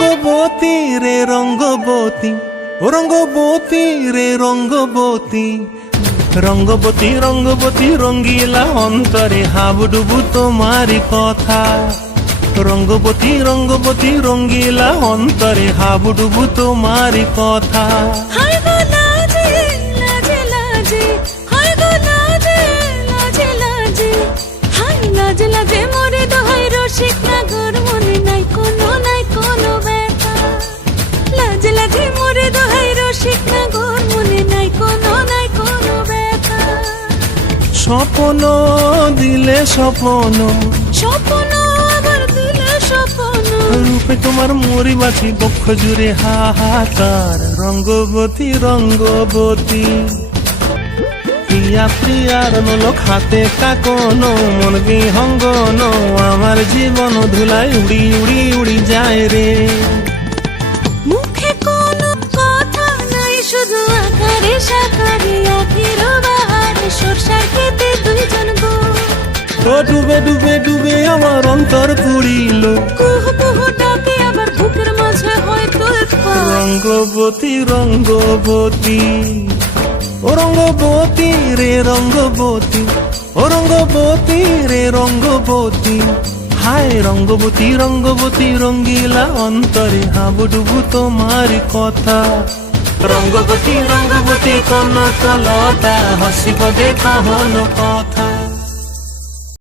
রঙ্গবতী রে রঙ্গবতী, ও রঙ্গবতী রে রঙ্গবতী, রঙ্গবতী রঙ্গবতী রঙ্গিলা অন্তরে হাবুডুবু তোমারি কথা। রঙ্গবতী রঙ্গবতী রঙ্গিলা অন্তরে হাবুডুবু তোমারি কথা। হায় গো লাজে লাজে লাজে, হায় গো লাজে লাজে লাজে, হায় লাজে লাজে মোরে দোহাই রসিক নাগর মনে নাই কোনো ব্যথা। লাজে লাজে মোরে দোহাই রসিক নাগর মনে নাই কোনো ব্যথা। স্বপ্ন দিলে স্বপ্ন, স্বপ্ন আবার দিলে স্বপ্ন, রূপে তোমার মরি বাছি বক্ষ জুড়ে হাহাকার। রঙ্গবতী রঙ্গবতী, প্রিয়া প্রিয়ার নোলক হাতে কাকনো, মন বিহঙ্গন আমার জীবন ধুলায় উড়ি উড়ি উড়ি যায় রে। মুখে কোনো কথা নাই শুধু আকারে সাকারে আখির বাহারে সরষার খেতে দুইজন গো। ও ডুবে ডুবে ডুবে আমার অন্তর পুড়িল, কুহ কুহ ডাকে আবার বুকের মাঝে হয় তোলপাড়। রঙ্গবতী রঙ্গবতী, ও রঙ্গবতী রে রঙ্গবতী, ও রঙ্গবতী রে রঙ্গবতী, হায় রঙ্গবতী রঙ্গবতী রঙ্গিলা অন্তরে হাবুডুবু তোমার কথা। রঙ্গবতী রঙ্গবতী কনকলতা, হসিব দেখহন কথা।